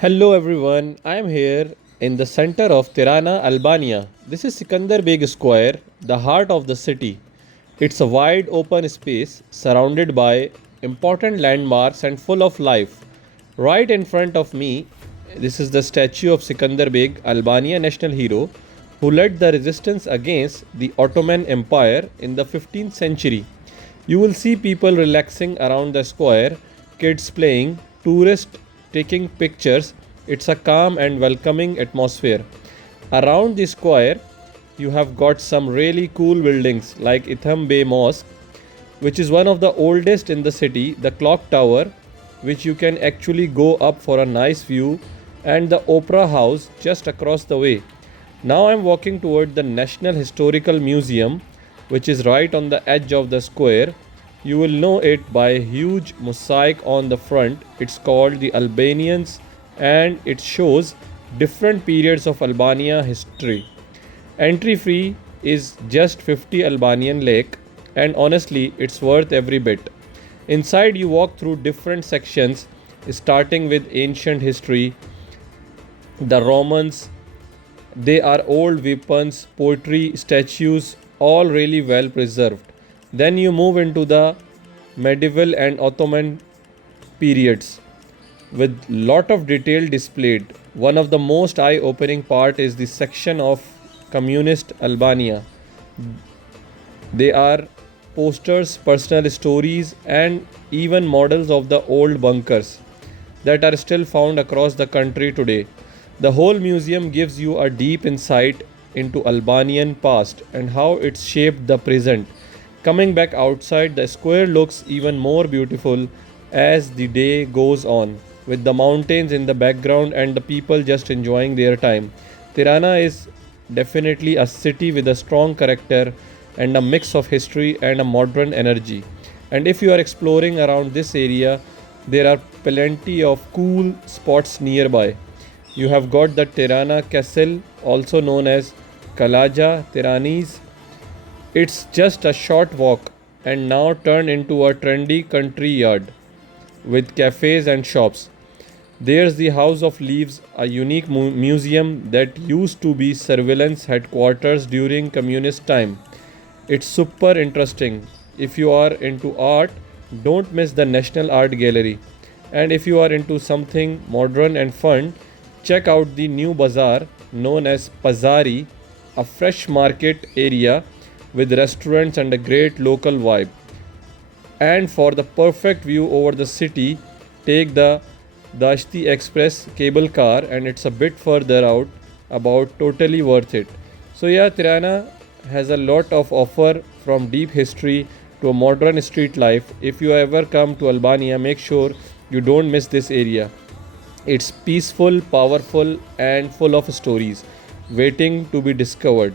Hello everyone, I am here in the center of Tirana, Albania. This is Skanderbeg Square, the heart of the city. It's a wide open space surrounded by important landmarks and full of life. Right in front of me, this is the statue of Skanderbeg, Albania national hero, who led the resistance against the Ottoman Empire in the 15th century. You will see people relaxing around the square, kids playing, tourists taking pictures. It's a calm and welcoming atmosphere. Around the square, you have got some really cool buildings like Bey Mosque, which is one of the oldest in the city, the clock tower, which you can actually go up for a nice view, and the opera house just across the way. Now I'm walking toward the National Historical Museum, which is right on the edge of the square. You will know it by a huge mosaic on the front. It's called the Albanians and it shows different periods of Albania history. Entry fee is just 50 Albanian lek and honestly it's worth every bit. Inside you walk through different sections starting with ancient history, the Romans, they are old weapons, poetry, statues, all really well preserved. Then you move into the medieval and Ottoman periods with lot of detail displayed. One of the most eye-opening part is the section of communist Albania. They are posters, personal stories and even models of the old bunkers that are still found across the country today. The whole museum gives you a deep insight into Albanian past and how it's shaped the present. Coming back outside, the square looks even more beautiful as the day goes on, with the mountains in the background and the people just enjoying their time. Tirana is definitely a city with a strong character and a mix of history and a modern energy. And if you are exploring around this area, there are plenty of cool spots nearby. You have got the Tirana Castle, also known as Kalaja Tiranis. It's just a short walk and now turned into a trendy country yard with cafes and shops. There's the House of Leaves, a unique museum that used to be surveillance headquarters during communist time. It's super interesting. If you are into art, don't miss the National Art Gallery. And if you are into something modern and fun, check out the new bazaar known as Pazari, a fresh market area with restaurants and a great local vibe. And for the perfect view over the city, take the Dashti Express cable car and it's a bit further out, about totally worth it. So yeah, Tirana has a lot of offer from deep history to a modern street life. If you ever come to Albania, make sure you don't miss this area. It's peaceful, powerful and full of stories waiting to be discovered.